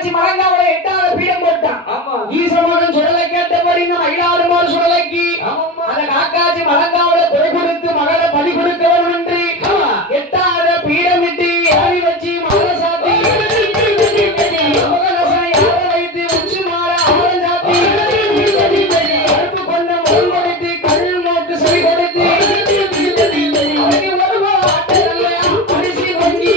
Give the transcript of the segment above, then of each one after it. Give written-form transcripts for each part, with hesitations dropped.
காக்காச்சி மலங்காவளை 8வது பீடம் போட்டான். ஈசமகன் சுடலை கேட்டபடி இந்த மயிலாடுமாறு சுடலைக்கு அந்த காக்காச்சி மலங்காவளை குறை கொடுத்து மகளை பலி கொடுக்கவன் என்று 8வது பீடம் விட்டு ஏறி வச்சு மகளை சாத்தி மகனசனை யார வைத்து உச்சி மாற ஆரம் சாத்தி கருப்பு கொண்ட முகம் கொடுத்து கண் நோக்கு செவி கொடுத்து அரிசி வங்கி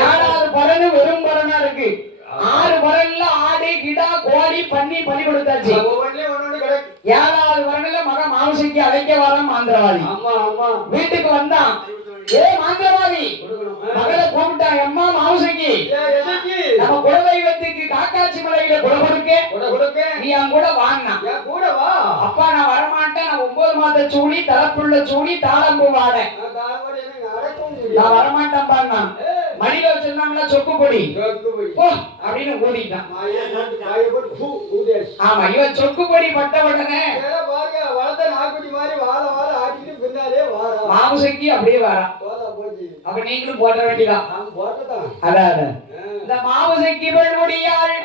ஏழாவது பலனு வெறும் பலனா இருக்கு. 6 பலன்ல ஆடு கிடா கோழி பண்ணி பலி கொடுத்தாச்சு. 7வது பலன்ல மக மாமிசைக்கு அழைக்க வர மாந்திரவாதி வீட்டுக்கு வந்தான். ஏ மாந்திரவாதி மகளை கூப்பிட்டான். அம்மா மாமிசைக்கு நம்ம குலதெய்வத்துக்கு காக்காச்சி மலையில குல கொடுக்க நீ என் கூட வாங்கினா. அப்பா நான் வரமாட்டேன், நான் 9 மாத சூடி தலப்புள்ள சூடி தாளம்பூ வாட நான் வரமாட்டேன் பாருங்க. மடியில வச்சிருந்தாங்களா சொக்கு பொடி அப்படின்னு ஊதிட்டான். ஆமா இவன் சொக்கு பொடி பட்ட உடனே மாமிசைக்கு அப்படியே வரா. அப்ப நீங்களும் போட வேண்டியதான். அதான் இந்த மாமிசைக்கு முடியாள்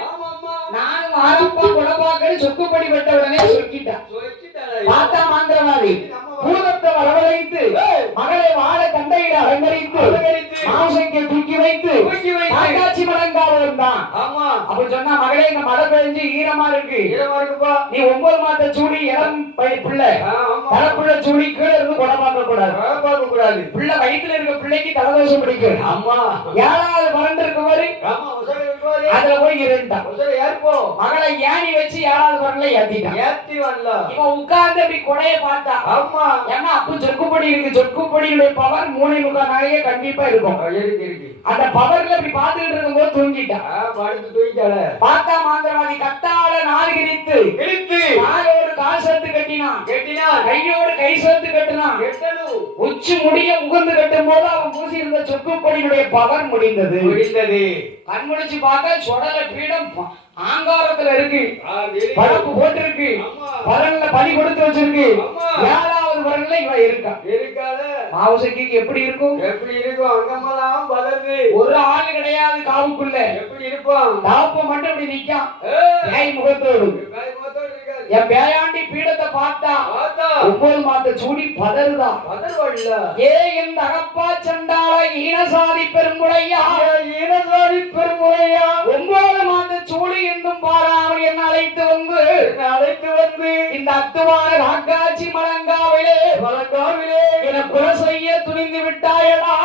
நானும் ஆரப்பா குடப்பாக்கள் சொக்குப்படி பட்ட உடனே சொக்கிட்டான். பார்த்தா மாந்திரவாதி பூதத்தை வரவழைத்து மகளை வாழ கண்டையிட அலங்கரித்து மாமிசைக்கு தூக்கி வைத்து காக்காச்சி மலங்காவல் இருந்தான். அப்ப சொன்னா மகளே இங்க மழை பெஞ்சு ஈரமா இருக்குப்பா, நீ 9 மாத சூடி இளம் பிள்ளை தலைப்புள்ள சூடி கீழே இருந்து குடப்பாக்க கூடாது. பிள்ளை வயிற்றுல இருக்க பிள்ளைக்கு தலைதோஷம் பிடிக்கும். 7வது பலன் இருக்குவாரு அதுல போய் இருந்தான். மகளை ஏணி வச்சு 7வது பலன்ல ஏத்திட்டான். இவன் உட்கார்ந்து அப்படி கொடையை பார்த்தா. ஏன்னா அப்ப சொக்குப்பொடி இருக்கு. சொக்குப்பொடியுடைய பவர் 3.25 நகையே கண்டிப்பா இருக்கும். அந்த பவர்ல இப்படி பாத்துக்கிட்டு இருக்கும் போது தூங்கிட்டான். பார்த்தா மாந்திரவாதி கத்தால நாள் கிழித்து காலோடு கால் சேர்த்து கட்டினான். கையோடு கை சேர்த்து கட்டினான். உச்சி முடிய உகந்து கட்டும் போது அவன் பூசி இருந்த சொக்குப்பொடியுடைய பவர் முடிந்தது. கண்முடிச்சு பார்க்க சொடல பீடம் ஆங்காரத்துல இருக்கு. பழப்பு போட்டு இருக்கு. பலன்ல பலி கொடுத்து வச்சிருக்கு. 7வது பலன்ல இவன் இருக்கான். மாவுசைக்கு எப்படி இருக்கும்? அங்கமெல்லாம் பலரு ஒரு ஆளு கிடையாது. காவுக்குள்ள எப்படி இருப்பான்? தாப்ப மட்டும் இப்படி நிக்கான். பேய் முகத்தோடு என் பேயாண்டி பீடத்தை பார்த்தா 9 மாத சூடி பதறுதான். ஏ என் அகப்பா சண்டாள ஈனசாதி பெருமுறையா 9 மாத சூடி என்றும் பாராமல் என்ன அழைத்து வந்து இந்த அத்துவான காக்காச்சி மலங்காவிலே என குறை செய்ய துணிந்து விட்டாயடா.